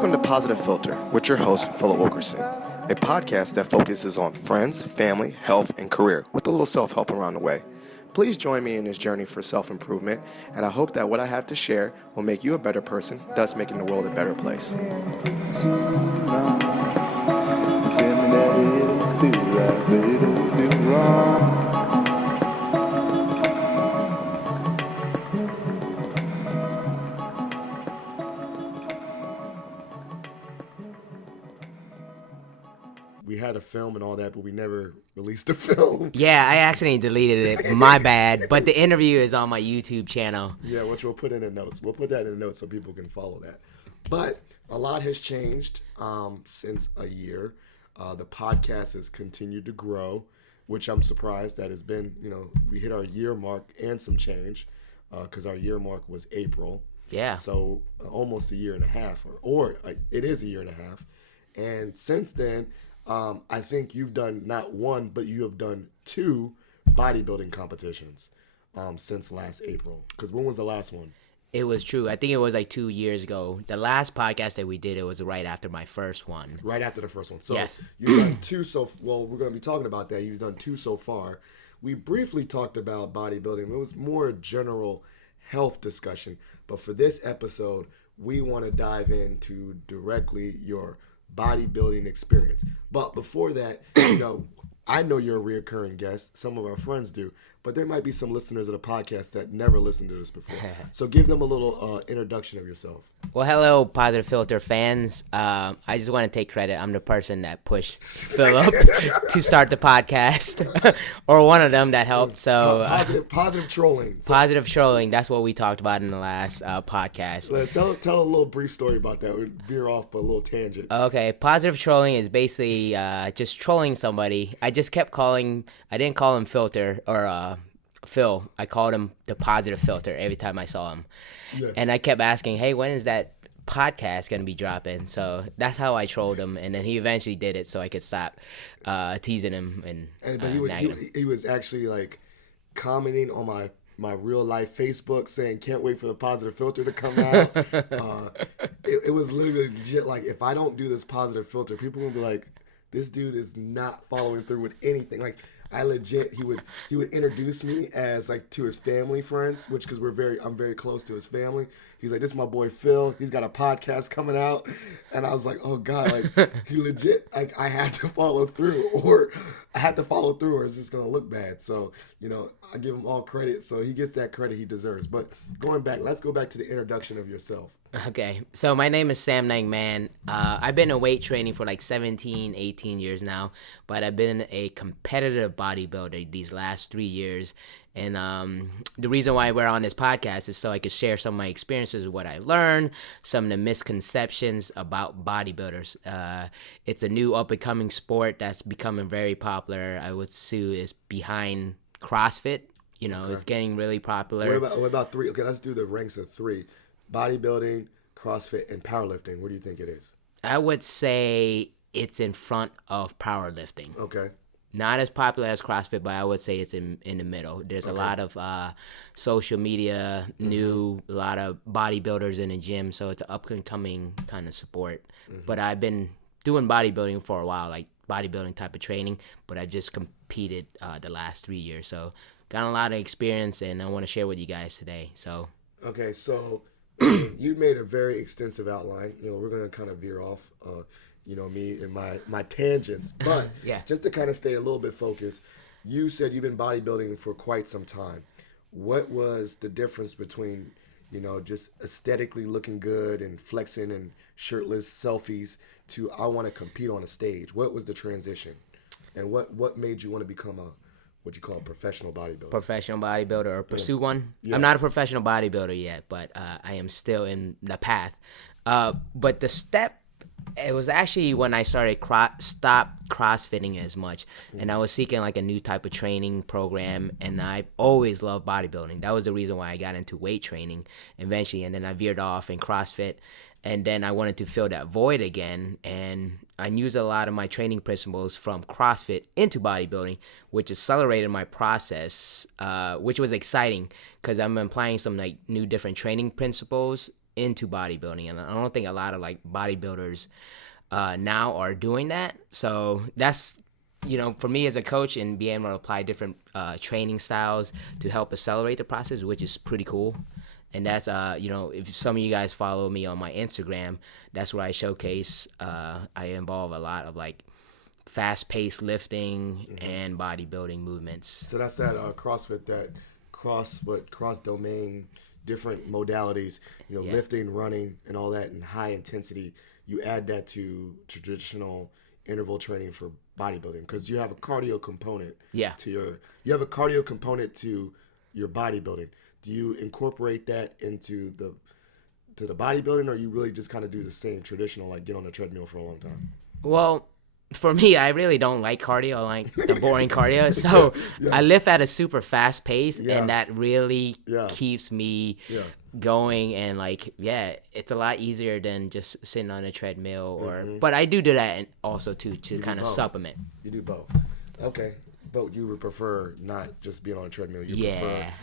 Welcome to Positive Filter with your host, Philip Wilkerson, a podcast that focuses on friends, family, health, and career with a little self-help around the way. Please join me in this journey for self-improvement, and I hope that what I have to share will make you a better person, thus making the world a better place. We had a film and all that, but we never released the film. Yeah, I accidentally deleted it. My bad. But the interview is on my YouTube channel. Yeah, which we'll put in the notes. We'll put that in the notes so people can follow that. But a lot has changed since a year. The podcast has continued to grow, which I'm surprised that has been, we hit our year mark and some change because our year mark was April. Yeah. So almost a year and a half, or it is a year and a half. And since then, I think you've done not one, but you have done two bodybuilding competitions since last April. Because when was the last one? It was true. I think it was like 2 years ago. The last podcast that we did, it was right after my first one. Right after the first one. So yes. You've done two we're going to be talking about that. You've done two so far. We briefly talked about bodybuilding. It was more a general health discussion. But for this episode, we want to dive into directly your bodybuilding experience. But before that, I know you're a reoccurring guest. Some of our friends do. But there might be some listeners of the podcast that never listened to this before. So give them a little introduction of yourself. Well, hello, Positive Filter fans. I just want to take credit. I'm the person that pushed Philip to start the podcast, or one of them that helped. So positive trolling. Positive trolling. That's what we talked about in the last podcast. Tell a little brief story about that. We veer off, but a little tangent. Okay, positive trolling is basically just trolling somebody. I just kept calling. I didn't call him Filter or Phil. I called him the Positive Filter every time I saw him. Yes. And I kept asking, hey, when is that podcast going to be dropping? So that's how I trolled him. And then he eventually did it so I could stop teasing him. But he was actually like commenting on my real life Facebook saying, can't wait for the Positive Filter to come out. It was literally legit. Like, if I don't do this Positive Filter, people will be like, this dude is not following through with anything. Like, I legit, he would introduce me as like to his family friends, which because I'm very close to his family. He's like, this is my boy Phil. He's got a podcast coming out, and I was like, oh god, like he legit, like I had to follow through, or it's just gonna look bad. So I give him all credit, so he gets that credit he deserves. But going back, let's go back to the introduction of yourself. Okay, so my name is Samnang, man. I've been in weight training for like 17, 18 years now, but I've been a competitive bodybuilder these last 3 years. And the reason why we're on this podcast is so I could share some of my experiences, what I learned, some of the misconceptions about bodybuilders. It's a new up-and-coming sport that's becoming very popular. I would say it's behind CrossFit. Okay. It's getting really popular. What about three? Okay, let's do the ranks of three. Bodybuilding, CrossFit, and powerlifting. What do you think it is? I would say it's in front of powerlifting. Okay. Not as popular as CrossFit, but I would say it's in the middle. There's a lot of social media, a lot of bodybuilders in the gym, so it's an up-and-coming kind of sport. Mm-hmm. But I've been doing bodybuilding for a while, like bodybuilding type of training, but I've just competed the last 3 years. So got a lot of experience, and I want to share with you guys today. So okay, so you made a very extensive outline. We're going to kind of veer off, me and my tangents. But yeah. Just to kind of stay a little bit focused, you said you've been bodybuilding for quite some time. What was the difference between, just aesthetically looking good and flexing and shirtless selfies to I want to compete on a stage? What was the transition? And what made you want to become what you call a professional bodybuilder? Professional bodybuilder or pursue one? Yes. I'm not a professional bodybuilder yet, but I am still in the path. But the step, it was actually when I started stop CrossFitting as much, and I was seeking like a new type of training program, and I always loved bodybuilding. That was the reason why I got into weight training eventually, and then I veered off in CrossFit. And then I wanted to fill that void again, and I used a lot of my training principles from CrossFit into bodybuilding, which accelerated my process, which was exciting because I'm applying some like new different training principles into bodybuilding, and I don't think a lot of like bodybuilders now are doing that. So that's, for me as a coach and being able to apply different training styles to help accelerate the process, which is pretty cool. And that's, if some of you guys follow me on my Instagram, that's where I showcase, I involve a lot of like fast-paced lifting and bodybuilding movements. So that's that CrossFit, that cross-domain, different modalities, lifting, running, and all that, and high intensity. You add that to traditional interval training for bodybuilding, because you have a cardio component. Yeah. You have a cardio component to your bodybuilding. Do you incorporate that into the bodybuilding, or you really just kind of do the same traditional, like get on a treadmill for a long time? Well, for me, I really don't like cardio. I like the boring cardio. So I lift at a super fast pace, and that really keeps me going. And like, it's a lot easier than just sitting on a treadmill. But I do that also too, to kind of supplement. You do both. Okay. But you would prefer not just being on a treadmill. You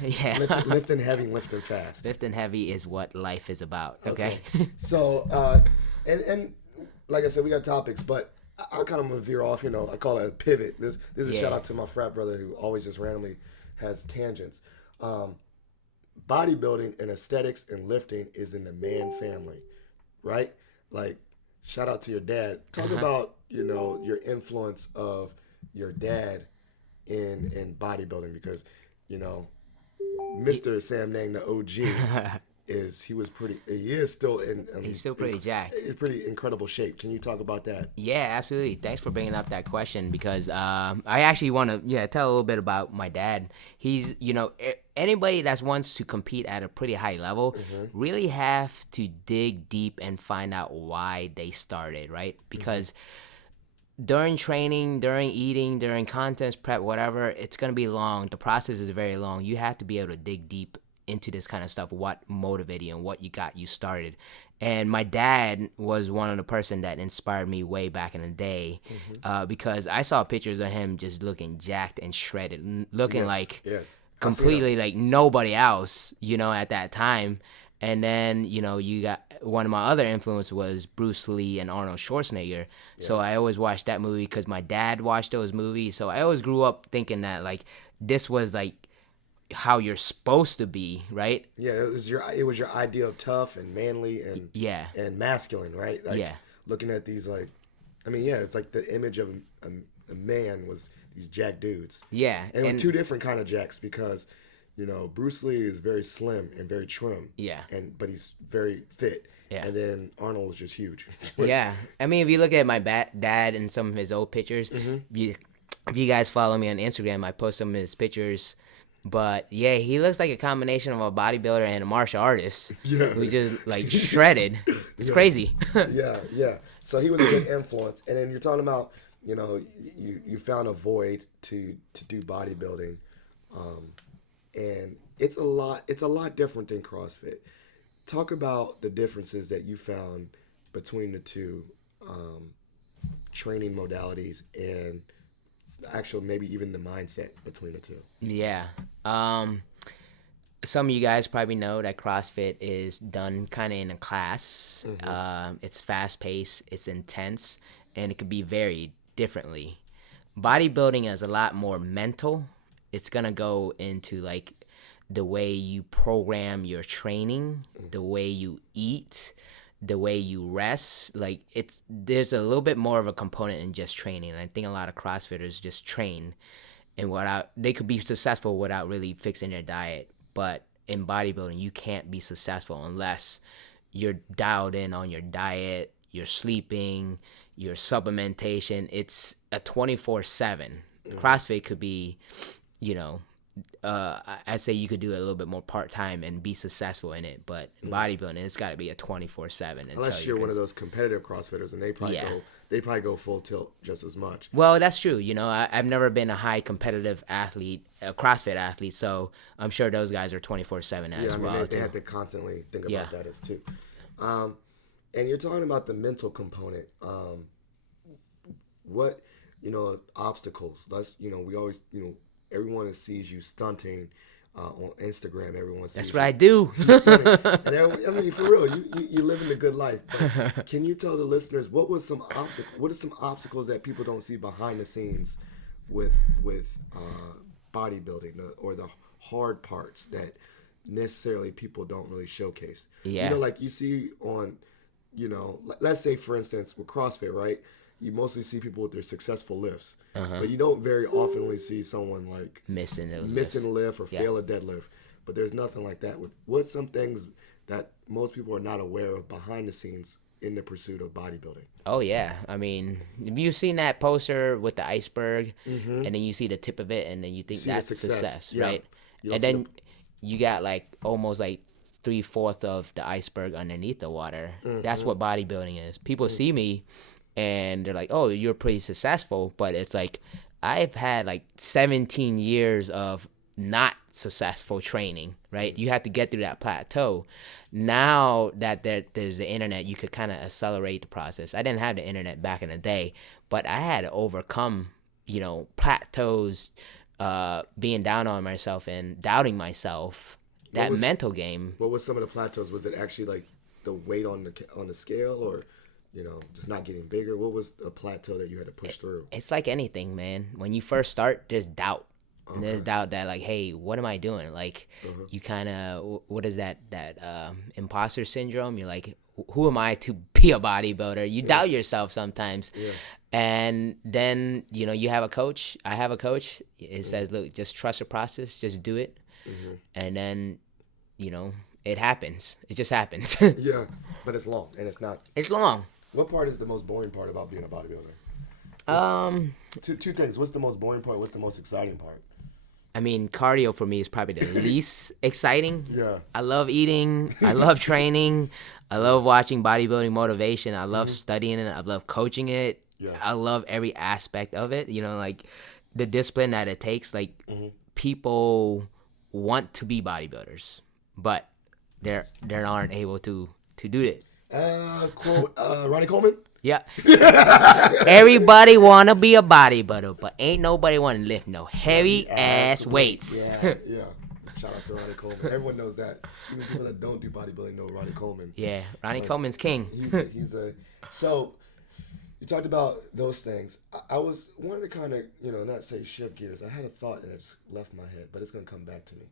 prefer lifting heavy, lifting fast. Lifting heavy is what life is about. Okay. So, and like I said, we got topics, but I kind of want to veer off. I call it a pivot. This is a shout out to my frat brother who always just randomly has tangents. Bodybuilding and aesthetics and lifting is in the man family, right? Like, shout out to your dad. Talk about your influence of your dad in bodybuilding, because Mr. Samnang, the OG, he is still he's still pretty jacked. In pretty incredible shape. Can you talk about that? Yeah, absolutely. Thanks for bringing up that question, because I actually want to tell a little bit about my dad. He's anybody that wants to compete at a pretty high level really have to dig deep and find out why they started, right? Because during training, during eating, during contest prep, whatever, it's going to be long. The process is very long. You have to be able to dig deep into this kind of stuff, what motivated you and what got you started. And my dad was one of the person that inspired me way back in the day, because I saw pictures of him just looking jacked and shredded, looking completely like nobody else, at that time. And then, you got one of my other influences was Bruce Lee and Arnold Schwarzenegger. Yeah. So I always watched that movie because my dad watched those movies. So I always grew up thinking that like this was like how you're supposed to be, right? Yeah, it was your idea of tough and manly and masculine, right? Like, looking at these it's like the image of a man was these jack dudes. Yeah, and it was two different kind of jacks, because Bruce Lee is very slim and very trim. Yeah. But he's very fit. Yeah. And then Arnold was just huge. Yeah. I mean, if you look at my dad and some of his old pictures, if you guys follow me on Instagram, I post some of his pictures. But yeah, he looks like a combination of a bodybuilder and a martial artist. Yeah. Who's just like shredded. It's crazy. Yeah. So he was a good influence. And then you're talking about, you found a void to do bodybuilding. And it's a lot different than CrossFit. Talk about the differences that you found between the two training modalities, and actually maybe even the mindset between the two. Yeah. Some of you guys probably know that CrossFit is done kind of in a class. It's fast-paced, it's intense, and it could be varied differently. Bodybuilding is a lot more mental. It's going to go into like the way you program your training, the way you eat, the way you rest. Like there's a little bit more of a component in just training. And I think a lot of CrossFitters just train and they could be successful without really fixing their diet. But in bodybuilding, you can't be successful unless you're dialed in on your diet, your sleeping, your supplementation. It's a 24/7. CrossFit could be, I'd say you could do it a little bit more part-time and be successful in it, but bodybuilding, it's got to be a 24/7. Unless you're one of those competitive CrossFitters, and they probably go full tilt just as much. Well, that's true. I've never been a high competitive athlete, a CrossFit athlete, so I'm sure those guys are 24/7 as well. They have to constantly think about that as too. And you're talking about the mental component. What obstacles? We always everyone that sees you stunting, on Instagram. Everyone sees That's you. what I do. And everyone, I mean, for real, you living a good life. But can you tell the listeners what are some obstacles that people don't see behind the scenes with bodybuilding, or the hard parts that necessarily people don't really showcase? Yeah. You know, like you see on, let's say for instance with CrossFit, right? You mostly see people with their successful lifts, but you don't very often see someone like missing a lift or fail a deadlift. But there's nothing like that. What's some things that most people are not aware of behind the scenes in the pursuit of bodybuilding? Oh yeah, I mean, have you seen that poster with the iceberg, and then you see the tip of it, and then you think See that's the success, Yeah. right? You don't And see then you got like almost like 3/4 of the iceberg underneath the water. That's what bodybuilding is. People see me, and they're like, "Oh, you're pretty successful," but it's like I've had like 17 years of not successful training, right? You have to get through that plateau. Now that there's the internet, you could kind of accelerate the process. I didn't have the internet back in the day, but I had to overcome, plateaus, being down on myself and doubting myself. That mental game. What was some of the plateaus? Was it actually like the weight on the scale, or just not getting bigger? What was a plateau that you had to push through? It's like anything, man. When you first start, there's doubt. And there's doubt that like, hey, what am I doing? Like, you kind of, what is that imposter syndrome? You're like, who am I to be a bodybuilder? You doubt yourself sometimes. Yeah. And then, you have a coach. I have a coach. It says, look, just trust the process. Just do it. And then, it happens. It just happens. Yeah, but it's long, and it's not. It's long. What part is the most boring part about being a bodybuilder? Two things. What's the most boring part? What's the most exciting part? I mean, cardio for me is probably the least exciting. Yeah. I love eating. I love training. I love watching bodybuilding motivation. I love studying it. I love coaching it. Yeah. I love every aspect of it. Like the discipline that it takes. Like people want to be bodybuilders, but they aren't able to do it. Quote Ronnie Coleman. Yeah. Everybody wanna be a bodybuilder, but ain't nobody wanna lift no heavy ass weights. Yeah. Shout out to Ronnie Coleman. Everyone knows that. Even people that don't do bodybuilding know Ronnie Coleman. Yeah, Ronnie Coleman's king. He's a. So you talked about those things. I was wanting to kind of not say shift gears. I had a thought and it's left my head, but it's gonna come back to me.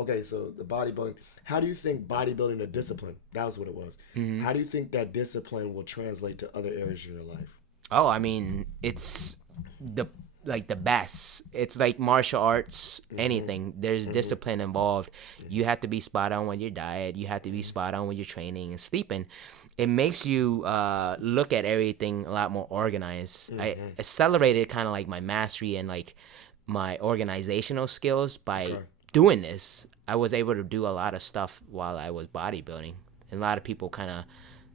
Okay, so the bodybuilding. How do you think bodybuilding, the discipline, that was what it was. How do you think that discipline will translate to other areas in your life? Oh, I mean, it's the best. It's like martial arts, anything. There's discipline involved. You have to be spot on with your diet. You have to be spot on with your training and sleeping. It makes you look at everything a lot more organized. I accelerated kind of like my mastery and like my organizational skills by doing this. I was able to do a lot of stuff while I was bodybuilding. And a lot of people kind of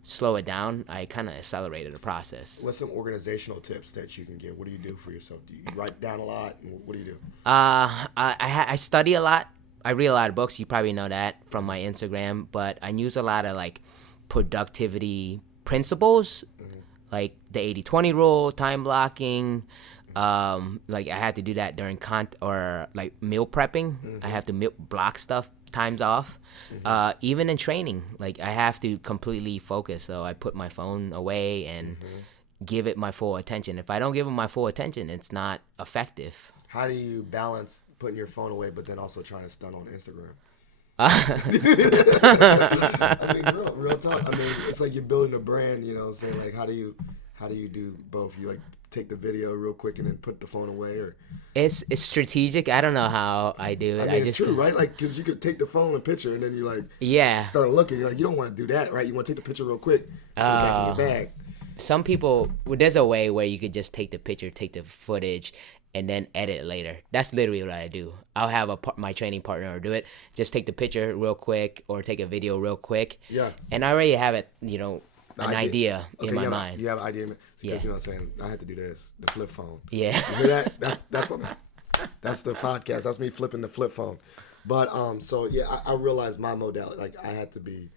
slow it down. I kind of accelerated the process. What's some organizational tips that you can give? What do you do for yourself? Do you write down a lot? What do you do? I study a lot. I read a lot of books. You probably know that from my Instagram. But I use a lot of like productivity principles, like the 80-20 rule, time blocking. Like I had to do that during like meal prepping. I have to block stuff times off. Even in training, like I have to completely focus. So I put my phone away and give it my full attention. If I don't give it my full attention, it's not effective. How do you balance putting your phone away but then also trying to stunt on Instagram? I mean, real talk. I mean, it's like you're building a brand, you know what I'm saying? Like, how do you do both? You like take the video real quick and then put the phone away, or? It's strategic. I don't know how I do it. I mean, it's true, right? Like, because you could take the phone and picture, and then you like start looking. You're like, you don't want to do that, right? You want to take the picture real quick, put it back in your bag. Some people, there's a way where you could just take the picture, take the footage, and then edit it later. That's literally what I do. I'll have my training partner do it. Just take the picture real quick or take a video real quick. Yeah. And I already have it, an idea in my mind. You have an idea because you know what I'm saying? I had to do this, the flip phone. Yeah. You hear that? That's the podcast. That's me flipping the flip phone. But so yeah, I realized my modality, like I had to be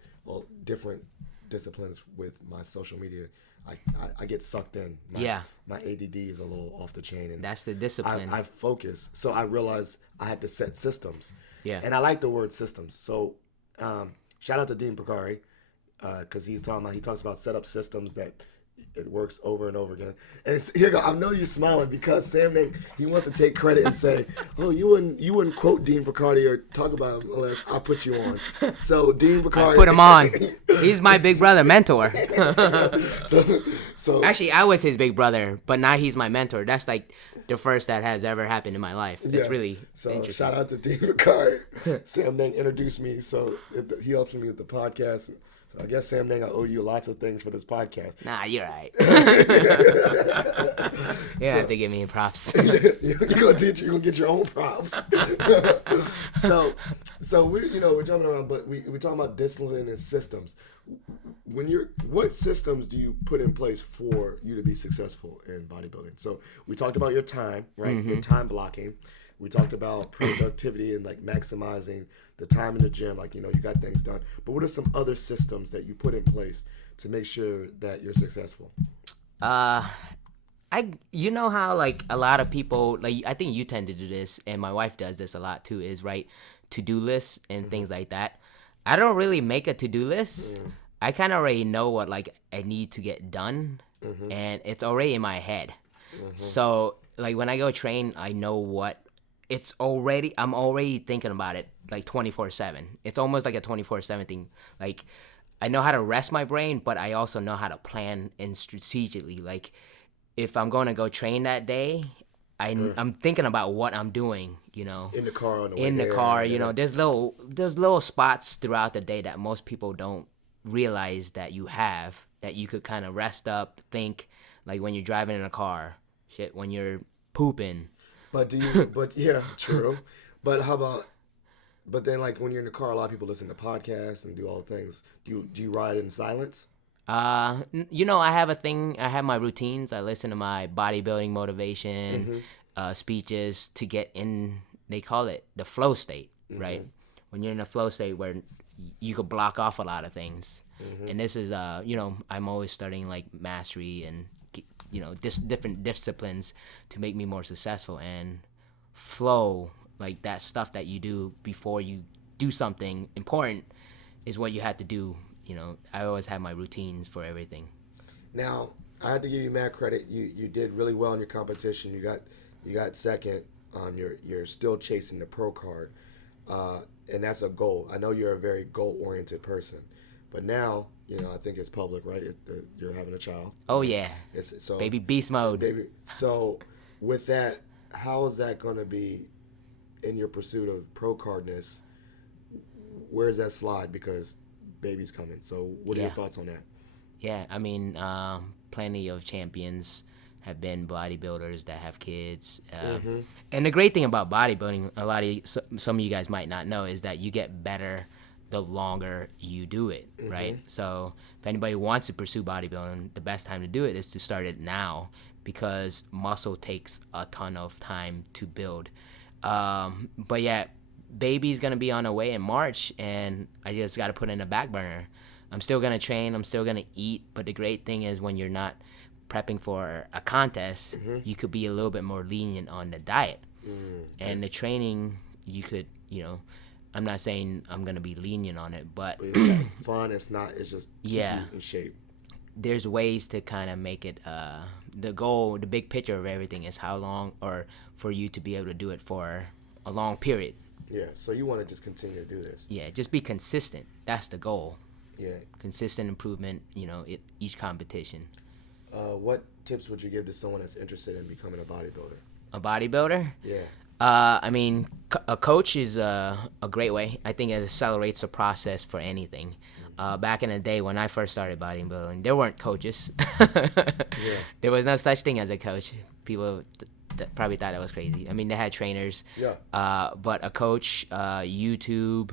different disciplines with my social media. I get sucked in. My ADD is a little off the chain, and that's the discipline. I focus, so I realized I had to set systems. Yeah. And I like the word systems. So shout out to Dean Picari, because he talks about set up systems that it works over and over again. And here you go. I know you're smiling because Samnang, he wants to take credit and say, "Oh, you wouldn't quote Dean Picardi or talk about him unless I put you on." So Dean Picardi, I put him on. He's my big brother mentor. so Actually, I was his big brother, but now he's my mentor. That's like the first that has ever happened in my life. It's really interesting. Shout out to Dean Picardi. Samnang introduced me, so he helps me with the podcast. So I guess, Samnang, I owe you lots of things for this podcast. Nah, you're right. You have to give me props. You're gonna get your own props. so we're jumping around, but we're talking about discipline and systems. What systems do you put in place for you to be successful in bodybuilding? So we talked about your time, right? Your time blocking. We talked about productivity and like maximizing the time in the gym, like you got things done. But what are some other systems that you put in place to make sure that you're successful? You know how like a lot of people, like I think you tend to do this, and my wife does this a lot too, is write to-do lists and things like that. I don't really make a to-do list. I kind of already know what like I need to get done, and it's already in my head. So like when I go train, I know what I'm already thinking about it like 24/7. It's almost like a 24/7 thing. Like I know how to rest my brain, but I also know how to plan and strategically. Like if I'm going to go train that day, I'm thinking about what I'm doing, in the car on the way in the there, car. There's little spots throughout the day that most people don't realize that you have, that you could kind of rest up, think, like when you're driving in a car, shit, when you're pooping. But yeah, true. But how about, but then like when you're in the car, a lot of people listen to podcasts and do all the things. Do you ride in silence? I have a thing. I have my routines. I listen to my bodybuilding motivation speeches to get in. They call it the flow state, right? When you're in a flow state where you could block off a lot of things, and this is I'm always studying like mastery and different disciplines to make me more successful. And flow, like that stuff that you do before you do something important, is what you have to do. I always have my routines for everything. Now, I had to give you mad credit. You did really well in your competition. You got second. You're still chasing the pro card, and that's a goal. I know you're a very goal oriented person, but now I think it's public, right? You're having a child. Oh yeah. So baby beast mode. Baby. So with that, how is that going to be in your pursuit of pro cardness? Where's that slide? Because baby's coming. So what are your thoughts on that? Yeah, I mean, plenty of champions have been bodybuilders that have kids. And the great thing about bodybuilding, some of you guys might not know, is that you get better the longer you do it, right? So if anybody wants to pursue bodybuilding, the best time to do it is to start it now, because muscle takes a ton of time to build. But yeah, baby's gonna be on the way in March, and I just gotta put in a back burner. I'm still gonna train, I'm still gonna eat, but the great thing is when you're not prepping for a contest, you could be a little bit more lenient on the diet. And the training, you could, I'm not saying I'm gonna be lenient on it, but it's fun. It's just keep you in shape. There's ways to kind of make it. The goal, the big picture of everything is how long, or for you to be able to do it for a long period. Yeah. So you want to just continue to do this. Yeah, just be consistent. That's the goal. Yeah. Consistent improvement. Each competition. What tips would you give to someone that's interested in becoming a bodybuilder? A bodybuilder? Yeah. I mean, a coach is a great way. I think it accelerates the process for anything. Back in the day when I first started bodybuilding, there weren't coaches. There was no such thing as a coach. People probably thought I was crazy. I mean, they had trainers. Yeah. But a coach, YouTube,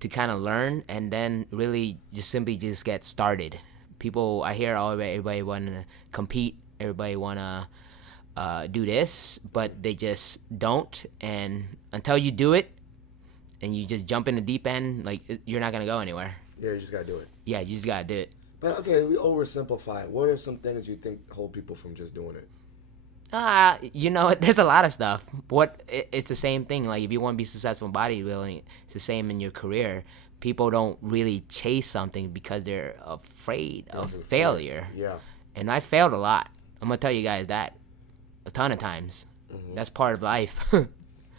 to kind of learn, and then really simply get started. I hear everybody want to compete. Everybody want to do this, but they just don't. And until you do it and you just jump in the deep end, like, you're not going to go anywhere. Yeah, you just got to do it. Yeah, you just got to do it. But okay, we oversimplify it. What are some things you think hold people from just doing it? There's a lot of stuff. It's the same thing. Like if you want to be successful in bodybuilding, it's the same in your career. People don't really chase something because they're afraid of failure. Yeah. And I failed a lot. I'm gonna tell you guys that a ton of times. That's part of life.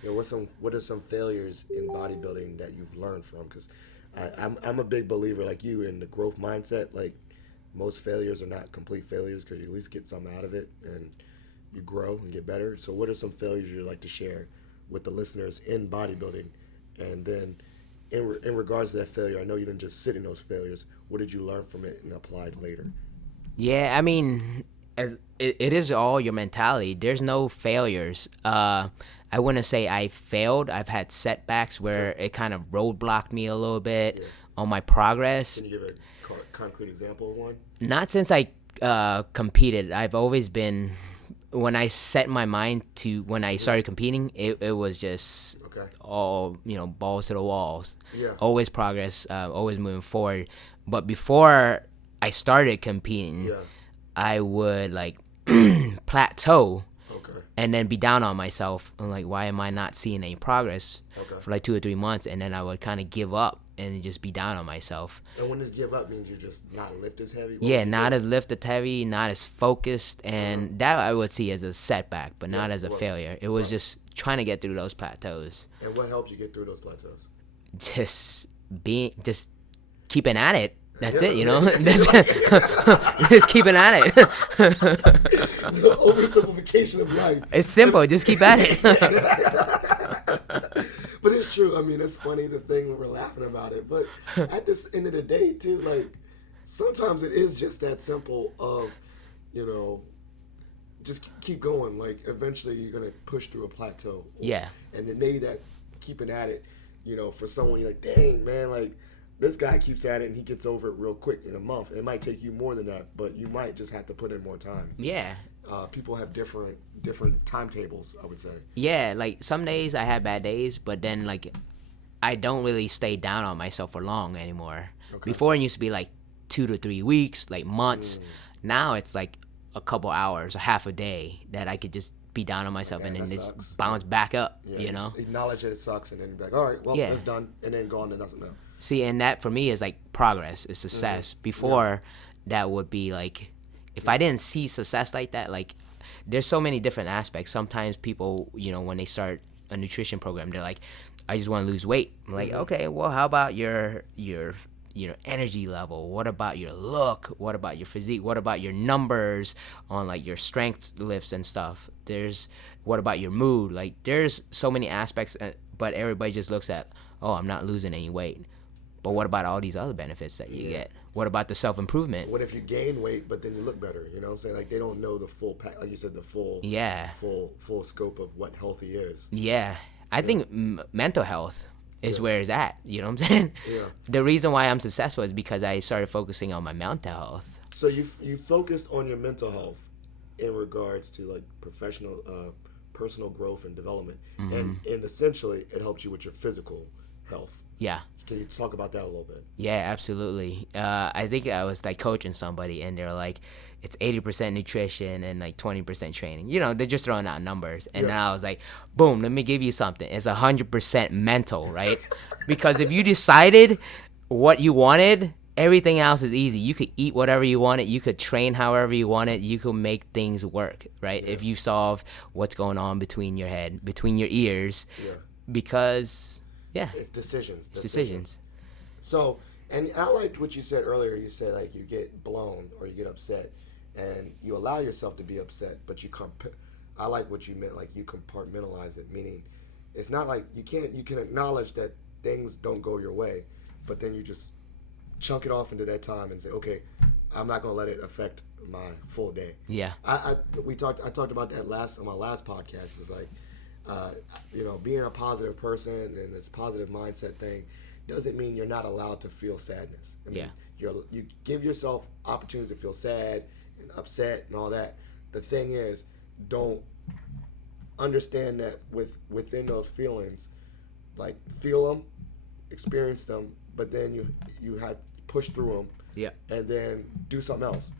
Yeah, what are some failures in bodybuilding that you've learned from? Because I'm a big believer, like you, in the growth mindset. Like most failures are not complete failures because you at least get something out of it and you grow and get better. So what are some failures you'd like to share with the listeners in bodybuilding? And then in regards to that failure, I know you didn't just sit in those failures. What did you learn from it and apply later? Yeah, I mean, as it is all your mentality. There's no failures. I wouldn't say I failed. I've had setbacks where it kind of roadblocked me a little bit on my progress. Can you give a concrete example of one? Not since I competed. I've always been, when I set my mind to, when I started competing, it was just all, balls to the walls. Yeah. Always progress, always moving forward. But before I started competing, I would like plateau and then be down on myself. I'm like, why am I not seeing any progress for like 2 or 3 months? And then I would kind of give up and just be down on myself. And when this give up means you're just not lift as heavy? Yeah, not as lift as heavy, not as focused. And that I would see as a setback, but not as a failure. It was just trying to get through those plateaus. And what helped you get through those plateaus? Just keeping at it. That's it, just keeping at it. The oversimplification of life. It's simple. Just keep at it. But it's true. I mean, it's funny, the thing when we're laughing about it. But at this end of the day, too, like, sometimes it is just that simple of, just keep going. Like, eventually you're going to push through a plateau. Yeah. And then maybe that keeping at it, for someone, you're like, dang, man, like, this guy keeps at it and he gets over it real quick in a month. It might take you more than that, but you might just have to put in more time. Yeah. People have different timetables, I would say. Yeah, like some days I have bad days, but then like I don't really stay down on myself for long anymore. Okay. Before it used to be like 2 to 3 weeks, like months. Now it's like a couple hours, a half a day that I could just be down on myself and then just bounce back up, Just acknowledge that it sucks and then be like, all right, well, it's done, and then go on to nothing else. See, and that for me is like progress, is success. Before, that would be like, if I didn't see success like that, like, there's so many different aspects. Sometimes people, when they start a nutrition program, they're like, I just want to lose weight. I'm like, okay, well, how about your energy level? What about your look? What about your physique? What about your numbers on like your strength lifts and stuff? What about your mood? Like, there's so many aspects, but everybody just looks at, oh, I'm not losing any weight. But what about all these other benefits that you get? What about the self-improvement? What if you gain weight, but then you look better? You know what I'm saying? Like, they don't know the full pack, like you said, the full full scope of what healthy is. Yeah. I think mental health is where it's at. You know what I'm saying? Yeah. The reason why I'm successful is because I started focusing on my mental health. So you focused on your mental health in regards to like personal growth and development, and essentially it helps you with your physical health. Yeah. Can you talk about that a little bit? Yeah, absolutely. I think I was like coaching somebody and they're like, it's 80% nutrition and like 20% training. They're just throwing out numbers. And then I was like, boom, let me give you something. It's 100% mental, right? Because if you decided what you wanted, everything else is easy. You could eat whatever you wanted. You could train however you wanted. You could make things work, right? Yeah. If you solve what's going on between your head, between your ears. Yeah. Because... yeah. It's decisions. Decisions. So, and I liked what you said earlier. You said, like, you get blown or you get upset and you allow yourself to be upset, but I like what you meant, like, you compartmentalize it, meaning it's not like you can acknowledge that things don't go your way, but then you just chunk it off into that time and say, okay, I'm not going to let it affect my full day. Yeah. I talked about that on my last podcast. Is like, being a positive person and this positive mindset thing doesn't mean you're not allowed to feel sadness. I mean, you give yourself opportunities to feel sad and upset and all that. The thing is, don't understand that within those feelings, like, feel them, experience them, but then you have to push through them. Yeah. And then do something else,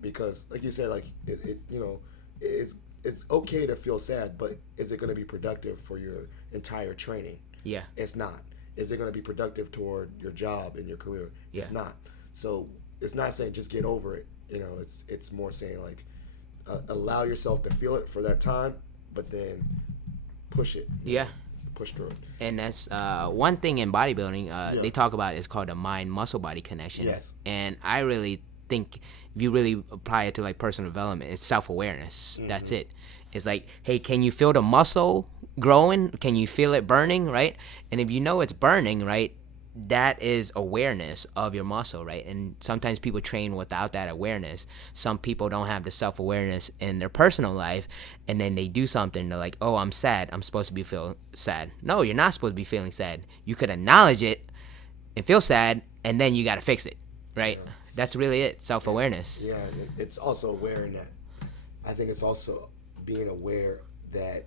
because like you said, like it's it's okay to feel sad, but is it going to be productive for your entire training? Yeah. It's not. Is it going to be productive toward your job and your career? Yeah. It's not. So it's not saying just get over it. It's more saying like allow yourself to feel it for that time, but then push it. Yeah. Push through it. And that's one thing in bodybuilding they talk about is called the mind muscle body connection. Yes. And I really think if you really apply it to like personal development, it's self-awareness. That's it. It's like, hey, can you feel the muscle growing? Can you feel it burning, right? And if you know it's burning, right, that is awareness of your muscle, right? And sometimes people train without that awareness. Some people don't have the self-awareness in their personal life, and then they do something, they're like, oh, I'm sad, I'm supposed to be feeling sad. No, you're not supposed to be feeling sad. You could acknowledge it and feel sad, and then you got to fix it, right? Yeah. That's really it, self-awareness. Yeah, it's also aware in that. I think it's also being aware that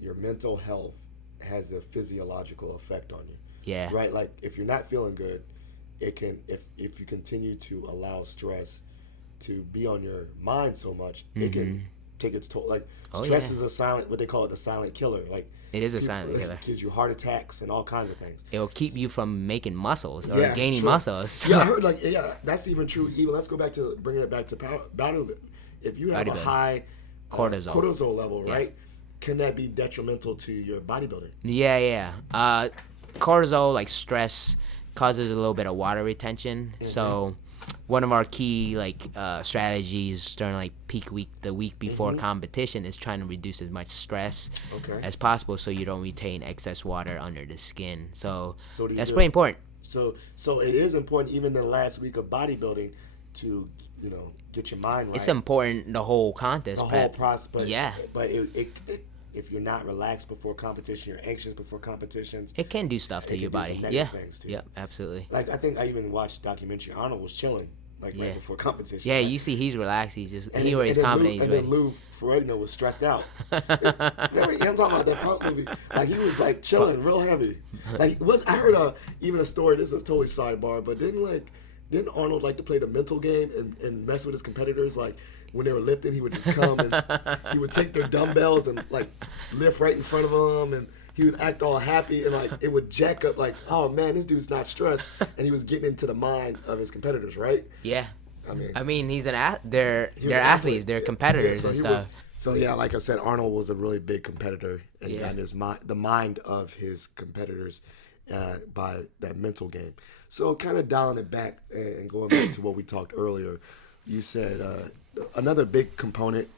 your mental health has a physiological effect on you. Yeah. Right? Like, if you're not feeling good, it can, if you continue to allow stress to be on your mind so much, it can take its toll. Like, stress is a silent, what they call it, a silent killer. Like, it is a silent killer. It gives you heart attacks and all kinds of things. It'll keep you from making muscles or gaining muscles. Yeah, I heard, like, that's even true. Even, let's go back to, bringing it back to bodybuilding. If you have a high cortisol level, right, can that be detrimental to your bodybuilding? Yeah. Cortisol, like stress, causes a little bit of water retention. So one of our key strategies during like peak week, the week before competition, is trying to reduce as much stress as possible so you don't retain excess water under the skin. So that's pretty important. So it is important even in the last week of bodybuilding to get your mind right. It's important the whole contest prep. Whole process, but it if you're not relaxed before competition, you're anxious before competitions. It can do stuff to your body. Things too. Yeah, absolutely. Like, I think I even watched a documentary. Arnold was chilling right before competition. Yeah, you see he's relaxed. He's just he always confident. And then Lou Ferrigno was stressed out. Remember, I'm talking about that pump movie. Like, he was like chilling, real heavy. Like, I heard even a story. This is a totally sidebar, but didn't Arnold like to play the mental game and mess with his competitors? Like, when they were lifting, he would just come and he would take their dumbbells and like lift right in front of them, and he would act all happy, and like it would jack up like, oh man, this dude's not stressed, and he was getting into the mind of his competitors, right? Yeah. I mean, he's they're athletes, they're competitors and stuff. So yeah, like I said, Arnold was a really big competitor, and got the mind of his competitors by that mental game. So kind of dialing it back and going back to what we talked earlier, you said another big component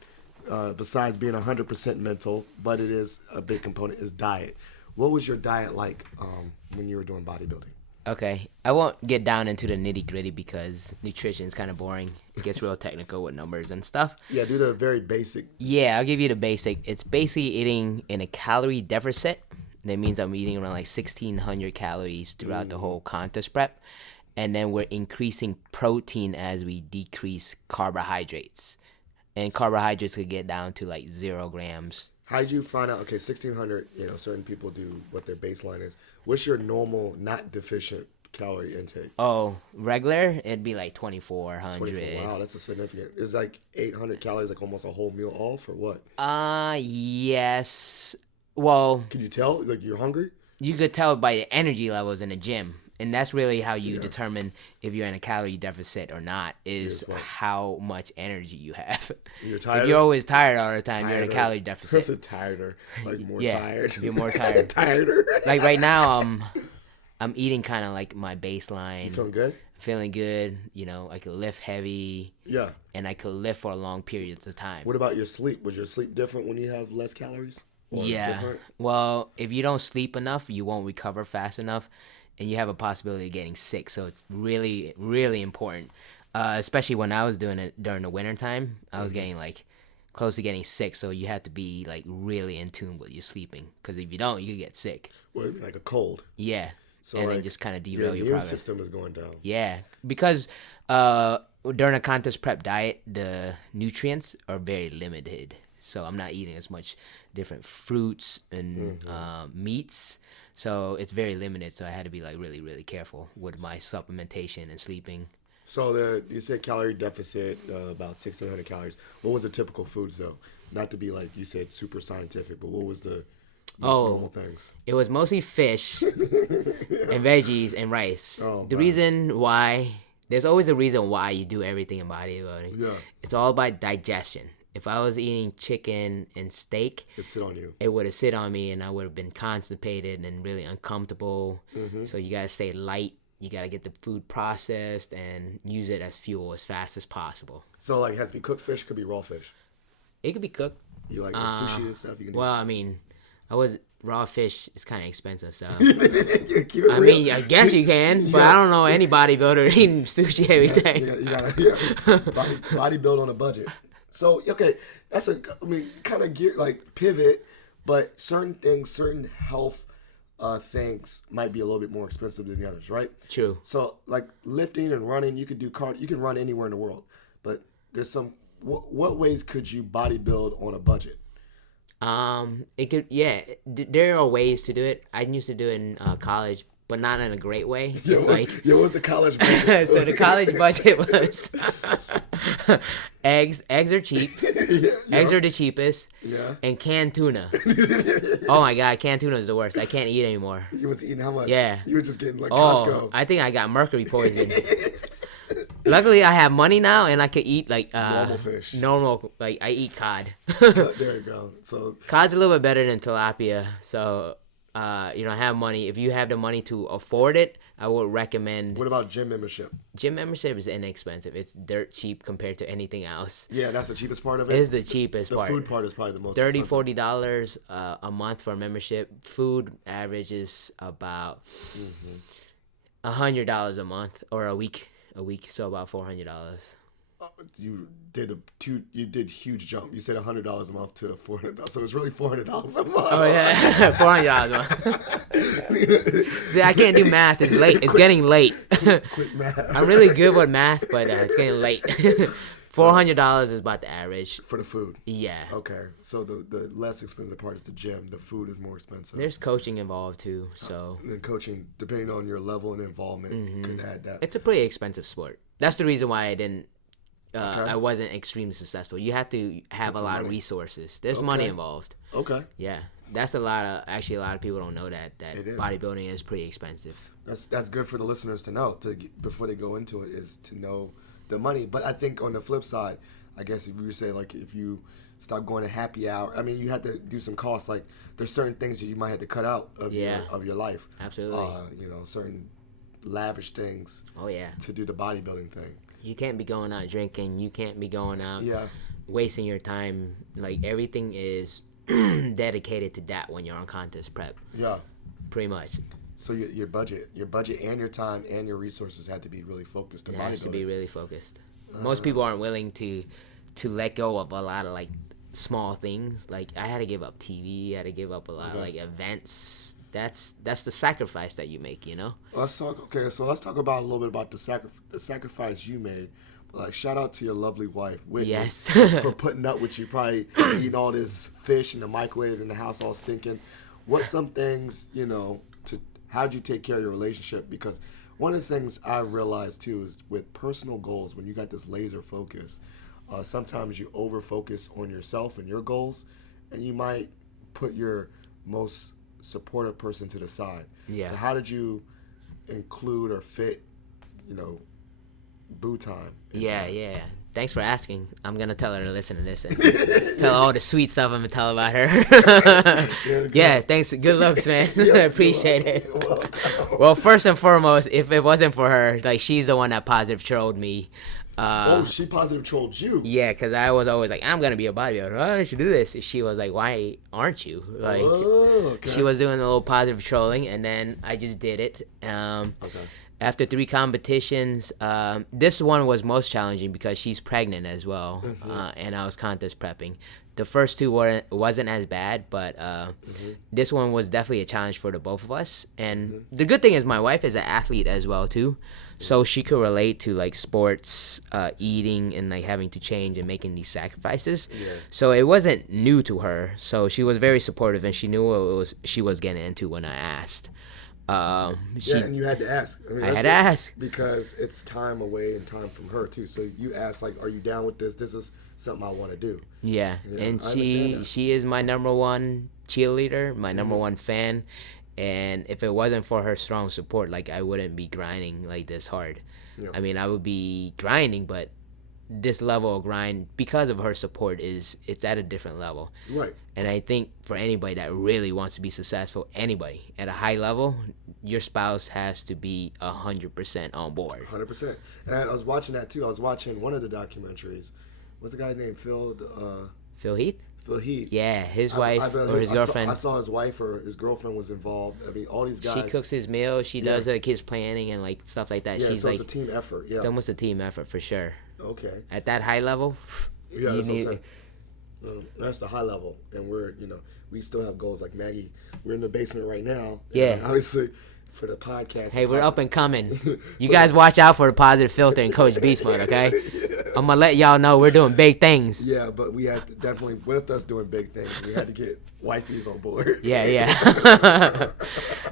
besides being 100% mental, but it is a big component, is diet. What was your diet like when you were doing bodybuilding? Okay, I won't get down into the nitty gritty because nutrition is kind of boring. It gets real technical with numbers and stuff. Yeah, do the very basic. Yeah, I'll give you the basic. It's basically eating in a calorie deficit. That means I'm eating around like 1,600 calories throughout the whole contest prep. And then we're increasing protein as we decrease carbohydrates. And carbohydrates could get down to like 0 grams. How did you find out? Okay, 1,600, certain people do what their baseline is. What's your normal, not deficient calorie intake? Oh, regular? It'd be like 2,400. 24, wow, that's a significant. It's like 800 calories, like almost a whole meal off, or what? Yes. Well, could you tell? Like, you're hungry? You could tell by the energy levels in the gym. And that's really how you determine if you're in a calorie deficit or not, is how much energy you have. You're tired? If you're always tired all the time, you're in a calorie deficit. That's a tireder. Like, more tired. You're more tired. Tireder. Like, right now, I'm eating kind of like my baseline. You feeling good? Feeling good. I could lift heavy. Yeah. And I could lift for long periods of time. What about your sleep? Was your sleep different when you have less calories? Different? Well, if you don't sleep enough, you won't recover fast enough, and you have a possibility of getting sick. So it's really, really important, especially when I was doing it during the winter time. I was getting like close to getting sick, so you have to be like really in tune with your sleeping, because if you don't, you get sick. Well, like a cold. Yeah. So and then just kind of derail your immune progress. System is going down. Yeah, because during a contest prep diet, the nutrients are very limited. So I'm not eating as much different fruits and meats. So it's very limited. So I had to be like really, really careful with my supplementation and sleeping. So you said calorie deficit, about 1,600 calories. What was the typical foods though? not to be like you said super scientific, but what was the most normal things? It was mostly fish and veggies and rice. The reason why, there's always a reason why you do everything in bodybuilding. Yeah. It's all about digestion. If I was eating chicken and steak, It'd sit on you. it would have sit on me and I would have been constipated and really uncomfortable. So you gotta stay light. You gotta get the food processed and use it as fuel as fast as possible. So like, it has to be cooked fish. Could be raw fish. It could be cooked. You like sushi and stuff. You can. Well, I mean, raw fish is kind of expensive, so Keep it I real. mean, I guess you can, but I don't know any bodybuilder eating sushi every day. You gotta body build on a budget. So okay, that's kind of gear like pivot, but certain things, certain health things might be a little bit more expensive than the others, right? True. So like lifting and running, you could do you can run anywhere in the world, but there's some. What ways could you bodybuild on a budget? It could, yeah. There are ways to do it. I used to do it in college, but not in a great way. What's the college budget? So the college budget was eggs. Eggs are cheap. Eggs are the cheapest. Yeah. And canned tuna. Oh my god, canned tuna is the worst. I can't eat anymore. You was eating how much? Yeah. You were just getting like Oh, Costco. I think I got mercury poisoning. Luckily, I have money now, and I could eat like normal fish. Like I eat cod. There you go. So Cod's a little bit better than tilapia. So I have money. If you have the money to afford it, I would recommend. what about gym membership? Gym membership is inexpensive. It's dirt cheap compared to anything else. Yeah, that's the cheapest part of it. It's the cheapest the part. food part is probably the most $30, expensive. $40 a month for a membership. Food averages about $100 a month or a week. So about $400. You did huge jump. You said $100 a month to $400, so it's really $400 a month. Oh yeah, $400 a month. See, I can't do math. It's late. It's getting late. Quick math. I'm really good with math, but it's getting late. $400 is about the average For the food. Yeah. Okay, so the less expensive part is the gym. The food is more expensive. There's coaching involved too, so And then coaching, depending on your level and involvement, can add that. it's a pretty expensive sport. That's the reason why I didn't. I wasn't extremely successful. You have to have a lot of resources. There's money involved. Okay. Yeah, that's a lot of people don't know that It is. bodybuilding is pretty expensive. That's good for the listeners to know before they go into it, is to know the money. But I think on the flip side, I guess if you say like if you stop going to happy hour, I mean you had to do some costs. Like there's certain things that you might have to cut out of your life. Absolutely. Certain lavish things. Oh yeah. To do the bodybuilding thing. You can't be going out drinking. You can't be going out wasting your time. Like everything is dedicated to that when you're on contest prep. Yeah. Pretty much. So your budget and your time and your resources had to be really focused. It has to be really focused. Most people aren't willing to let go of a lot of like small things. Like I had to give up TV. I had to give up a lot of like events. That's the sacrifice that you make, you know. Let's talk about a little bit about the sacrifice you made. Like shout out to your lovely wife, Whitney, yes, for putting up with you, probably eating all this fish in the microwave in the house all stinking. What's some things, how'd you take care of your relationship? Because one of the things I realized too is with personal goals, when you got this laser focus, sometimes you over focus on yourself and your goals, and you might put your most supportive person to the side. Yeah. So how did you include or fit, boo time? Yeah. Thanks for asking. I'm gonna tell her to listen to this and tell all the sweet stuff I'm gonna tell about her. Yeah, thanks. Good looks, man. I appreciate it. Well, first and foremost, if it wasn't for her, like she's the one that positive trolled me. She positive trolled you. Yeah, because I was always like, I'm gonna be a bodybuilder. I should do this. And she was like, why aren't you? Like, she was doing a little positive trolling, and then I just did it. After 3 competitions, this one was most challenging because she's pregnant as well, and I was contest prepping. The first 2 wasn't as bad, but this one was definitely a challenge for the both of us. And the good thing is my wife is an athlete as well too, so she could relate to like sports, eating, and like having to change and making these sacrifices. So it wasn't new to her. So she was very supportive, and she knew what she was getting into when I asked. She, and you had to ask. I mean, I had to ask. because it's time away and time from her too. So you asked, like, "Are you down with this? This is something I want to do." Yeah, Yeah, and I understand that. she is my number one cheerleader, my number one fan. And if it wasn't for her strong support, like, I wouldn't be grinding like this hard. Yeah. I mean, I would be grinding, but this level of grind, because of her support, it's at a different level. Right. And I think for anybody that really wants to be successful, anybody at a high level, your spouse has to be 100% on board. 100%. And I was watching that too. I was watching one of the documentaries. What's the guy named Phil? Phil Heath? Phil Heath. Yeah, his wife or his girlfriend. I saw his wife or his girlfriend was involved. I mean, all these guys. She cooks his meals. She does like his planning and like stuff like that. Yeah, She's so like, it's a team effort. Yeah. it's almost a team effort for sure. Okay. At that high level, Yeah, you that's what I'm need. saying. That's the high level, and we're we still have goals. Like Maggie, we're in the basement right now. Yeah. And obviously, for the podcast. Hey, we're up and coming. You guys watch out for the Positive Filter and Coach Beast Mode, okay? I'm gonna let y'all know we're doing big things. Yeah, but we had to definitely, with us doing big things, we had to get wifeys on board. Yeah.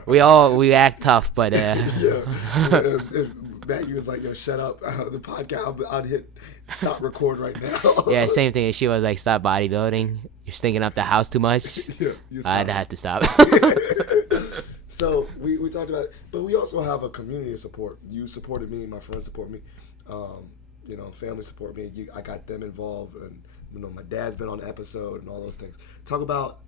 we act tough, but Yeah. If Maggie was like, "Yo, shut up," the podcast, I'd hit stop record right now. yeah, same thing. If she was like, "Stop bodybuilding. You're stinking up the house too much." Yeah, I'd have to stop. So we talked about it, but we also have a community of support. You supported me, my friends support me, family support me. I got them involved, and my dad's been on the episode and all those things. Talk about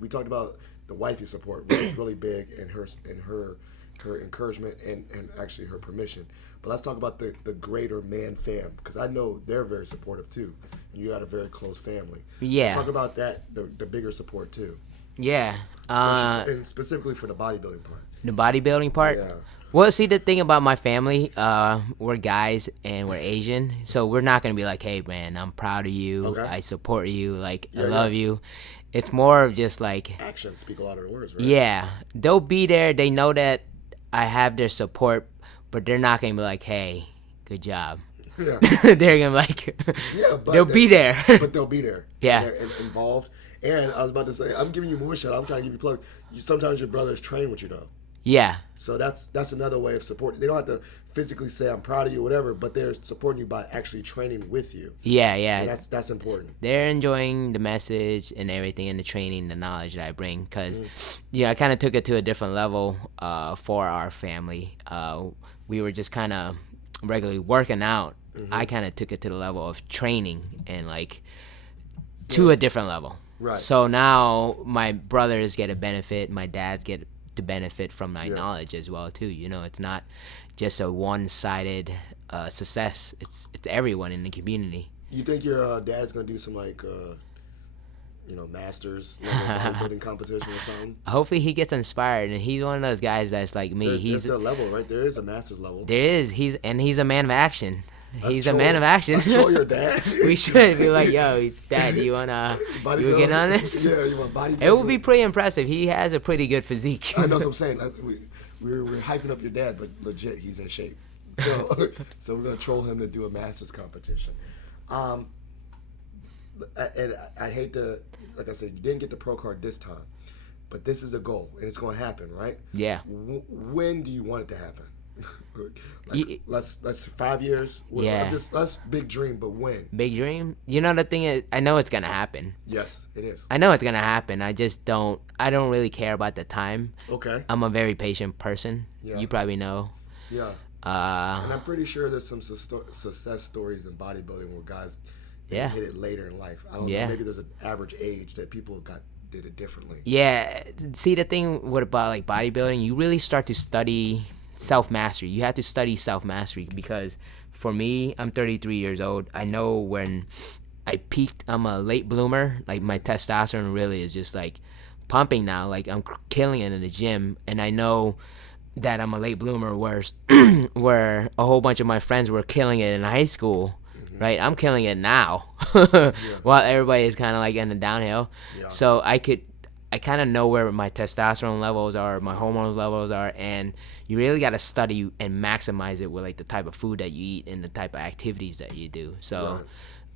we talked about the wifey support, which is really big, and her encouragement and actually her permission. But let's talk about the greater man fam, because I know they're very supportive too, and you got a very close family. Yeah. So talk about that, the bigger support too. Yeah. And specifically for the bodybuilding part. The bodybuilding part? Yeah. Well, see, the thing about my family, we're guys and we're Asian, so we're not going to be like, "Hey, man, I'm proud of you. Okay. I support you. Like, I love you." It's more of just like... Actions speak a lot of the words, right? Yeah. They'll be there. They know that I have their support, but they're not going to be like, "Hey, good job." Yeah. They're going to be like... Yeah, but they'll be there. But they'll be there. Yeah. They're involved. And I was about to say, I'm giving you more shit. I'm trying to give you plug. Sometimes your brothers train with you, though. Yeah. So that's another way of supporting. They don't have to physically say, "I'm proud of you," or whatever, but they're supporting you by actually training with you. Yeah. And that's important. They're enjoying the message and everything, and the training, the knowledge that I bring, because I kind of took it to a different level for our family. We were just kind of regularly working out. I kind of took it to the level of training and to a different level. Right. So now my brothers get a benefit, my dads get to benefit from my knowledge as well too. It's not just a one-sided success. It's everyone in the community. You think your dad's gonna do some masters level bodybuilding competition or something? Hopefully he gets inspired, and he's one of those guys that's like me. There's a level, right? There is a master's level. There is. He's a man of action. He's a troll. man of action. Let's troll your dad. We should be like, "Yo, Dad, you wanna get on this?" Yeah, you want bodybuilding? It would be pretty impressive. He has a pretty good physique. I know what I'm saying. We're hyping up your dad, but legit, he's in shape. So we're gonna troll him to do a masters competition. And I hate to, like I said, you didn't get the pro card this time, but this is a goal, and it's gonna happen, right? Yeah. When do you want it to happen? Let's 5 years. Yeah. That's big dream, but when? Big dream. The thing is, I know it's gonna happen. Yes, it is. I know it's gonna happen. I don't really care about the time. Okay. I'm a very patient person. Yeah. You probably know. Yeah. And I'm pretty sure there's some success stories in bodybuilding where guys hit it later in life. I don't know. Maybe there's an average age that people did it differently. Yeah. See, the thing about bodybuilding, you really start to study self-mastery. You have to study self-mastery, because for me, I'm 33 years old. I know when I peaked, I'm a late bloomer. My testosterone really is just pumping now. I'm killing it in the gym, and I know that I'm a late bloomer, where a whole bunch of my friends were killing it in high school. Right, I'm killing it now, while everybody is kind of in the downhill. Yeah. So I kind of know where my testosterone levels are, my hormones levels are, and you really got to study and maximize it with the type of food that you eat and the type of activities that you do. So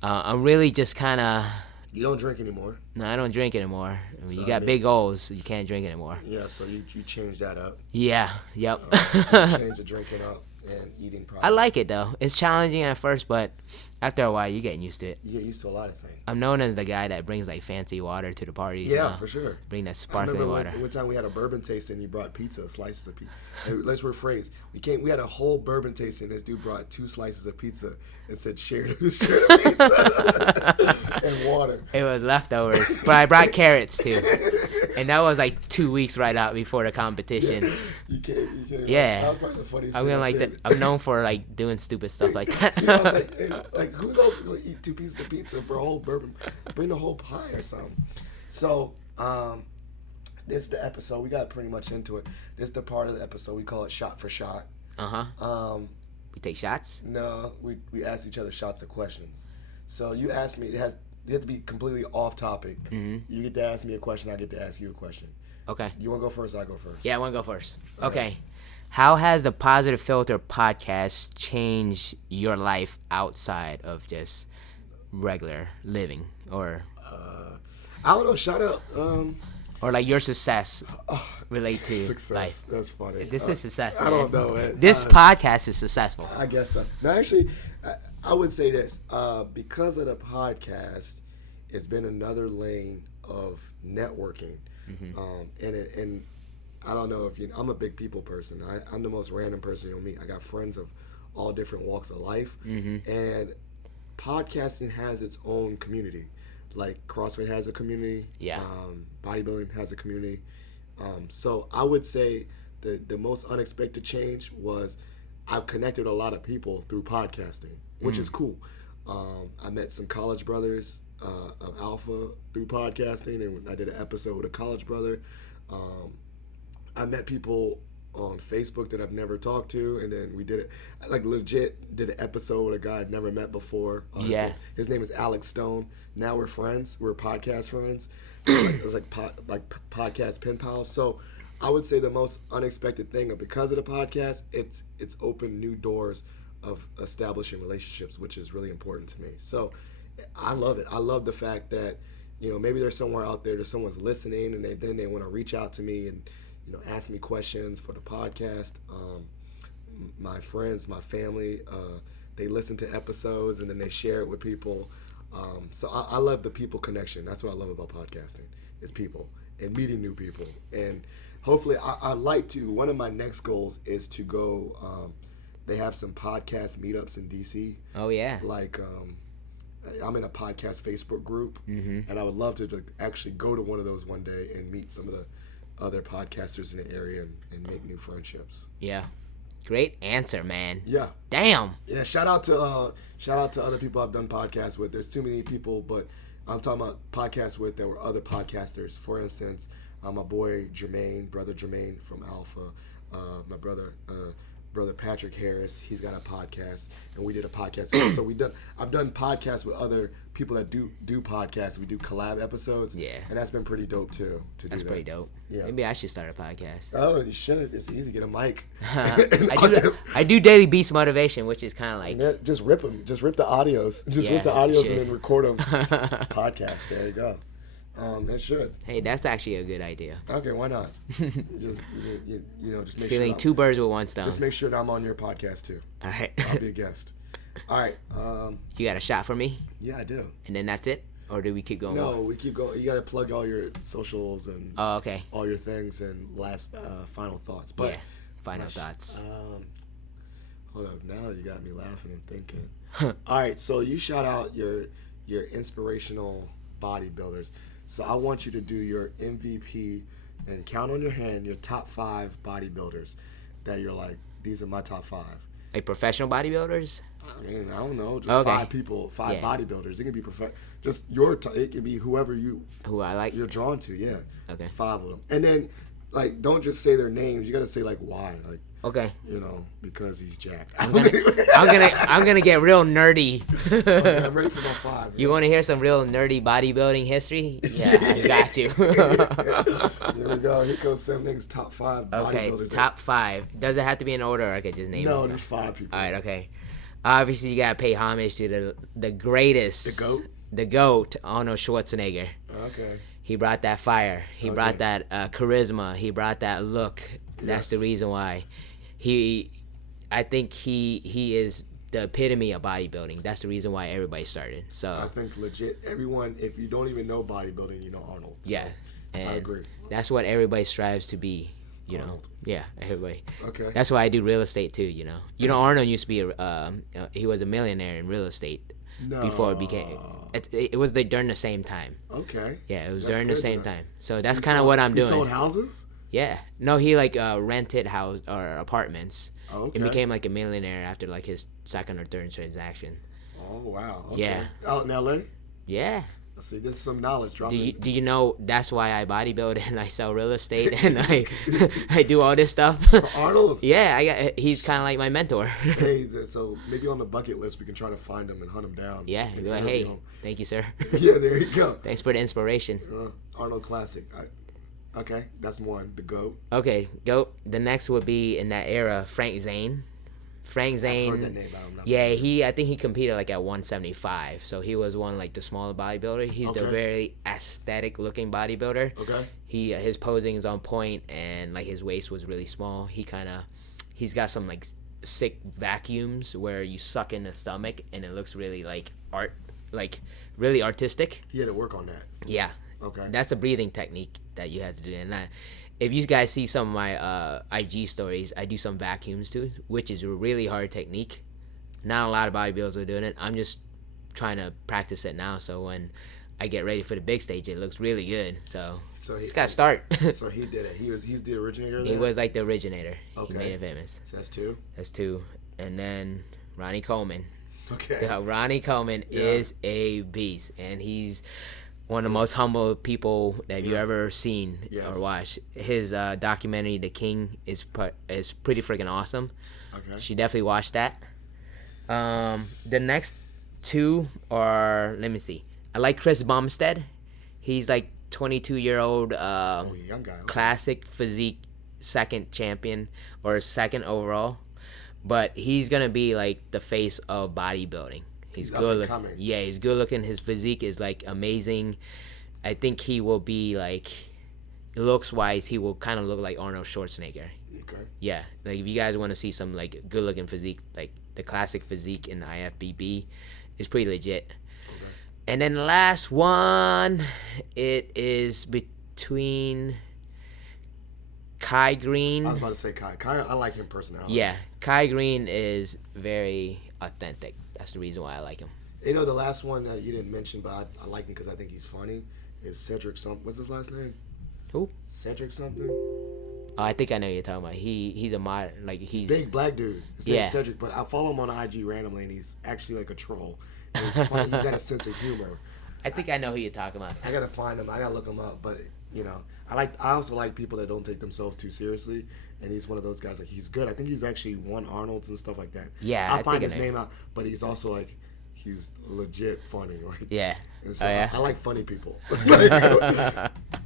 I'm really just kind of You don't drink anymore. No, I don't drink anymore. I mean, So, you got big goals, you can't drink anymore. Yeah, so you changed that up. Yeah, yep. You changed the drinking up and eating properly. I like it though. It's challenging at first, but after a while, you're getting used to it. You get used to a lot of things. I'm known as the guy that brings like fancy water to the parties. Yeah, for sure. Bring that I sparkling remember water. one time we had a bourbon tasting. You brought pizza, slices of pizza. Let's rephrase. We had a whole bourbon tasting. This dude brought 2 slices of pizza and said, "Share the pizza and water." It was leftovers, but I brought carrots too, and that was like 2 weeks right out before the competition. You can't. Yeah. That was probably the funniest I'm thing gonna I like said. that. I'm known for like doing stupid stuff like that. You know, I was like, hey, like, who's else gonna eat 2 pieces of pizza for a whole bourbon? Bring the whole pie or something. So, this is the episode. We got pretty much into it. This is the part of the episode we call it shot for shot. We take shots. No, we ask each other shots of questions. So you ask me. You have to be completely off topic. Mm-hmm. You get to ask me a question. I get to ask you a question. Okay. You want to go first? I go first. Yeah, I want to go first. All Okay. right. How has the Positive Filter podcast changed your life outside of just regular living, or I don't know. Shout out. or like your success relate to Success. life? That's funny. This is success. I Man. don't know, man. This podcast is successful. I guess so. No, actually, I would say this. Because of the podcast, it's been another lane of networking. Mm-hmm. And I don't know if I'm a big people person. I'm the most random person you'll meet. I got friends of all different walks of life. Mm-hmm. And podcasting has its own community. Like CrossFit has a community. Yeah. Bodybuilding has a community. So I would say the most unexpected change was I've connected with a lot of people through podcasting, which is cool. I met some college brothers of Alpha through podcasting, and I did an episode with a college brother. I met people on Facebook that I've never talked to, and then we did it, like legit did an episode with a guy I'd never met before. His name is Alex Stone. Now we're friends. We're podcast friends. It was like podcast pen pals. So I would say the most unexpected thing, because of the podcast, it's opened new doors of establishing relationships, which is really important to me. So I love it. I love the fact that maybe there's somewhere out there that someone's listening, and they want to reach out to me and ask me questions for the podcast. My friends, my family, they listen to episodes and then they share it with people. So I love the people connection. That's what I love about podcasting, is people and meeting new people. And hopefully I like to, one of my next goals is to go, they have some podcast meetups in DC. Oh yeah. Like, I'm in a podcast Facebook group, and I would love to actually go to one of those one day and meet some of the other podcasters in the area and make new friendships. Yeah. Great answer, man. Yeah. Damn. Yeah. Shout out to other people I've done podcasts with. There's too many people, but I'm talking about podcasts with that were other podcasters. For instance, my boy Jermaine, brother Jermaine from Alpha, my brother Patrick Harris, he's got a podcast, and we did a podcast. So I've done podcasts with other people that do podcasts. We do collab episodes. Yeah. And that's been pretty dope too. That's pretty dope. Yeah. Maybe I should start a podcast. Oh, you should. It's easy. Get a mic. I do Daily Beast Motivation, which is kind of like just rip them. Just rip the audios. Rip the audios and then record them. Podcast. There you go. It should. Hey, that's actually a good idea. Okay, why not? just make Feeling sure two birds with one stone. Just make sure that I'm on your podcast too. All right. I'll be a guest. All right. You got a shot for me? Yeah, I do. And then that's it? Or do we keep going? No, we keep going. You got to plug all your socials and okay. all your things and last final thoughts. But yeah, final thoughts. Hold up. Now you got me laughing and thinking. All right. So you shout out your inspirational bodybuilders. So I want you to do your MVP and count on your hand your top 5 bodybuilders that you're like, these are my top 5. Like professional bodybuilders? I mean, I don't know, just okay. 5 people, 5 bodybuilders. It can be just it can be whoever who I like. You're drawn to, yeah. Okay. 5 of them, and then like don't just say their names. You got to say like why, like. Okay. Because he's jacked. I'm gonna get real nerdy. Okay, I'm ready for my 5. You want to hear some real nerdy bodybuilding history? Yeah, I got you. Here we go. Here goes Samnang's top 5 bodybuilders. Okay, top 5. Does it have to be in order, or I could just name No, them? just 5 people. All right, okay. Obviously, you gotta pay homage to the greatest. The GOAT? the GOAT, Arnold Schwarzenegger. Okay. He brought that fire. He Okay. brought that charisma. He brought that look. That's Yes. the reason why I think he is the epitome of bodybuilding. That's the reason why everybody started. I So think legit everyone, if you don't even know bodybuilding, you know Arnold. So yeah, I and agree. that's what everybody strives to be. You know, Arnold. yeah, everybody. Okay. That's why I do real estate too. You know, Arnold used to be he was a millionaire in real estate No. before it became. It was during the same time. Okay. Yeah, it was That's during the good same to know. time. So He that's kind of sold- what I'm he doing. sold houses? Yeah. No, he like rented house or apartments. Oh, okay. And became like a millionaire after like his second or third transaction. Oh, wow. Okay. Yeah. Out in LA? Yeah. See, there's some knowledge Do dropping. you know that's why I bodybuild and I sell real estate and I do all this stuff? Arnold? Yeah, he's kind of like my mentor. Hey, so maybe on the bucket list we can try to find him and hunt him down. Yeah, and be like, interview hey, him. thank you, sir. Yeah, there you go. Thanks for the inspiration. Arnold Classic. Okay, that's one. The GOAT. Okay, go. The next would be in that era, Frank Zane. Frank I've Zane. heard that name, but I'm not Yeah, familiar. I think he competed like at 175, so he was one like the smaller bodybuilder. He's the Okay. very aesthetic looking bodybuilder. Okay. His posing is on point, and like his waist was really small. He's got some like sick vacuums where you suck in the stomach, and it looks really like art, like really artistic. He had to work on that. Yeah, Okay. that's a breathing technique that you have to do. And if you guys see some of my IG stories, I do some vacuums too, which is a really hard technique. Not a lot of bodybuilders are doing it. I'm just trying to practice it now, so when I get ready for the big stage, it looks really good. So just gotta start. So he did it. He's the originator of that? He was like the originator. Okay. He made it famous. So that's two. That's two. And then Ronnie Coleman. Okay. Yeah, Ronnie Coleman Yeah. is a beast, and he's one of the most humble people that you ever seen Yes. or watched. His documentary, The King, is pretty freaking awesome. Okay. She definitely watched that. The next two are, let me see. I like Chris Bumstead. He's like 22-year-old Oh, young guy. Okay. classic physique, second champion or second overall. But he's gonna be like the face of bodybuilding. He's He's up good and looking. coming. Yeah, he's good looking. His physique is like amazing. I think he will be like, looks wise, he will kind of look like Arnold Schwarzenegger. Okay. Yeah, like if you guys want to see some like good looking physique, like the classic physique in the IFBB, is pretty legit. Okay. And then the last one, it is between Kai Green. I was about to say Kai. Kai, I like him personality. Yeah, Kai Green is very authentic. That's the reason why I like him. You know, the last one that you didn't mention, but I like him because I think he's funny, is Cedric something. What's his last name? Who? Cedric something? Oh, I think I know who you're talking about. He's a mod, like he's Big black dude. His Yeah. name's Cedric, but I follow him on IG randomly, and he's actually like a troll. And it's funny. He's got a sense of humor. I think I know who you're talking about. I gotta find him. I gotta look him up. But you know, I also like people that don't take themselves too seriously. And he's one of those guys. Like he's good. I think he's actually won Arnold's and stuff like that. Yeah, I'll I find think his I know. name out. But he's also like he's legit funny. Like, Yeah. and so Oh, yeah? I like funny people.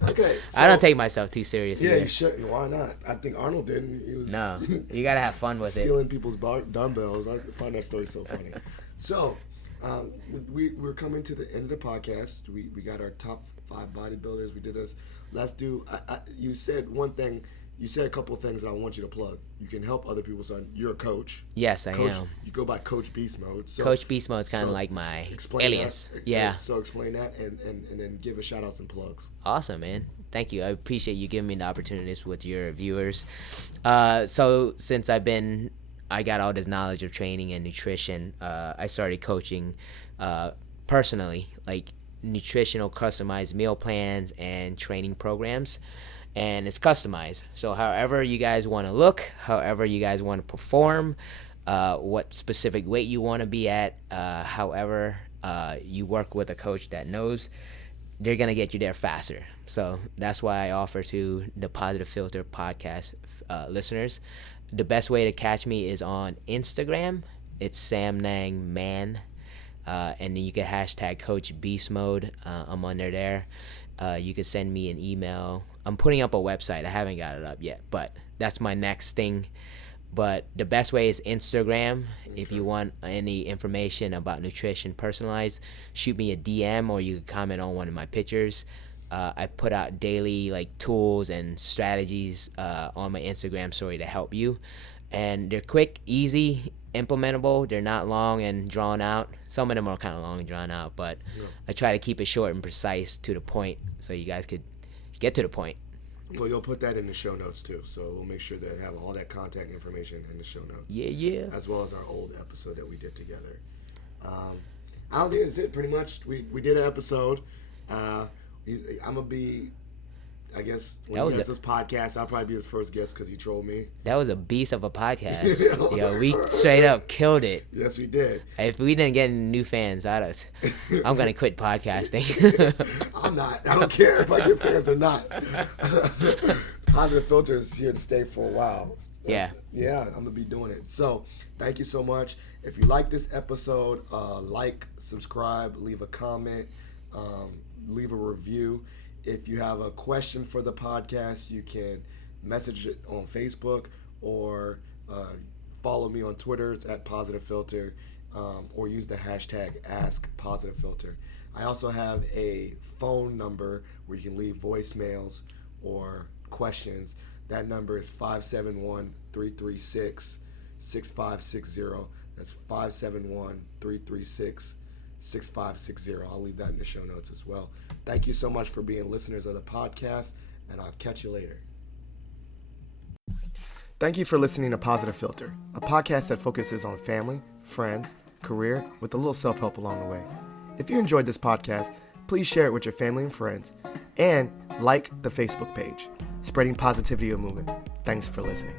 Okay. I don't so- take myself too seriously. Yeah, either. you shouldn't. Why not? I think Arnold didn't. He was No, you gotta have fun with it. stealing people's dumbbells. I find that story so funny. So, we're coming to the end of the podcast. We got our top 5 bodybuilders. We did this. Let's do. You said one thing. You said a couple of things that I want you to plug. You can help other people. Son, you're a coach. Yes, I Coach, am. you go by Coach Beast Mode. So, Coach Beast Mode is kind of so like my explain alias. that. Yeah. So explain that and then give a shout outs and plugs. Awesome, man. Thank you. I appreciate you giving me the opportunities with your viewers. So since I got all this knowledge of training and nutrition, I started coaching personally, like nutritional customized meal plans and training programs. And it's customized. So however you guys want to look, however you guys want to perform, what specific weight you want to be at, however you work with a coach that knows, they're going to get you there faster. So that's why I offer to the Positive Filter podcast listeners. The best way to catch me is on Instagram. It's Samnang Man. And then you can hashtag Coach Beast Mode. I'm under there. You can send me an email. I'm putting up a website. I haven't got it up yet, but that's my next thing. But the best way is Instagram. If you want any information about nutrition personalized, shoot me a DM or you can comment on one of my pictures. I put out daily like tools and strategies on my Instagram story to help you. And they're quick, easy, implementable. They're not long and drawn out. Some of them are kind of long and drawn out, but I try to keep it short and precise to the point so you guys could get to the point. Well, you'll put that in the show notes too, so we'll make sure that have all that contact information in the show notes. Yeah. As well as our old episode that we did together. I don't think that's it. Pretty much, we did an episode. I'm gonna be, I guess, when he has this podcast, I'll probably be his first guest because he trolled me. That was a beast of a podcast. Yo, we straight up killed it. Yes, we did. If we didn't get any new fans, I'm gonna quit podcasting. I'm not. I don't care if I get fans or not. Positive Filter is here to stay for a while. Yeah, I'm gonna be doing it. So, thank you so much. If you like this episode, like, subscribe, leave a comment, leave a review. If you have a question for the podcast, you can message it on Facebook or follow me on Twitter. It's at Positive Filter, or use the hashtag #AskPositiveFilter. I also have a phone number where you can leave voicemails or questions. That number is 571-336-6560. That's 571-336-6560. I'll leave that in the show notes as well. Thank you so much for being listeners of the podcast, and I'll catch you later. Thank you for listening to Positive Filter, a podcast that focuses on family, friends, career, with a little self-help along the way. If you enjoyed this podcast, please share it with your family and friends, and like the Facebook page, Spreading Positivity of Movement. Thanks for listening.